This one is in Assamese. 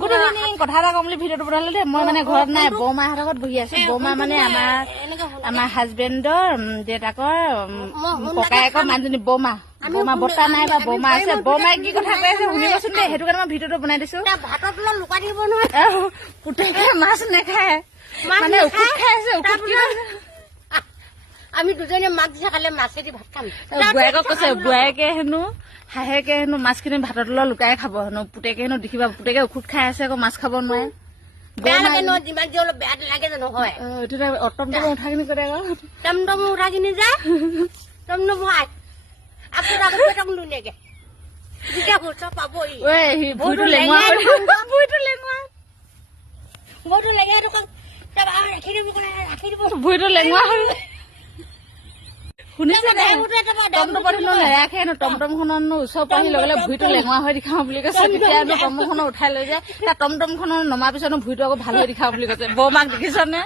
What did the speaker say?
গুড ইভিনিং কথা এটা কম বুলি ভিডিঅ'টো বনালো দেই মই মানে ঘৰত নাই বৌমাহঁতৰ ঘৰত বহি আছো বৌমা মানে আমাৰ হাজবেণ্ডৰ দেউতাকৰ ককায়েকৰ মানুহজনী বৌমা বৰ্তা নাই বা বৌমা আছে বৌমাই কি কথা কৈ আছে শুনিবচোন দেই সেইটো কাৰণে মই ভিডিঅ'টো বনাই দিছো ভাতত লুকাই দিব নহয় পুতেকে মাছ নাখায় মানে ঔষধ খাই আছে আমি দুজনে মাছ দি খালে মাছেদি ভাত খাম বুঢ়াকক কৈছে বুঢ়াকে হেনো হাঁহেকে হেনো মাছখিনি ভাতৰ তলত লুকাই খাব হেনো পুতেকে হেনো দেখিবা পুতেকে ঔষধ খাই আছে আকৌ মাছ খাব নোৱাৰে বেয়া লাগে ন যিমান যি অলপ বেয়া লাগে জানো হয় টমটম উঠা কিনি কৰে আকৌ টমটম উঠা কিনি যায় টমটম ভাই আকৌ টম ধুনীয়াকে দুটা পইচা পাবই ভুইটো লেঙুৱা ভুইটো লেঙুৱা মইতো লেঙে ৰাখি দিব ভুইটো লেঙুৱা শুনিছে টমটমত হেনো নেৰাখে হেনো টমটমখনৰ ওচৰ পাহি লগে লগে ভুইটো লেঙুৱা হৈ দেখাও বুলি কৈছে তেতিয়া হেনো টমটমখনৰ উঠাই লৈ যায় তাৰ টমটমখনৰ নমাৰ পিছত ভুইটো আকৌ ভাল হৈ দেখাও বুলি কৈছে বৌমাক দেখিছনে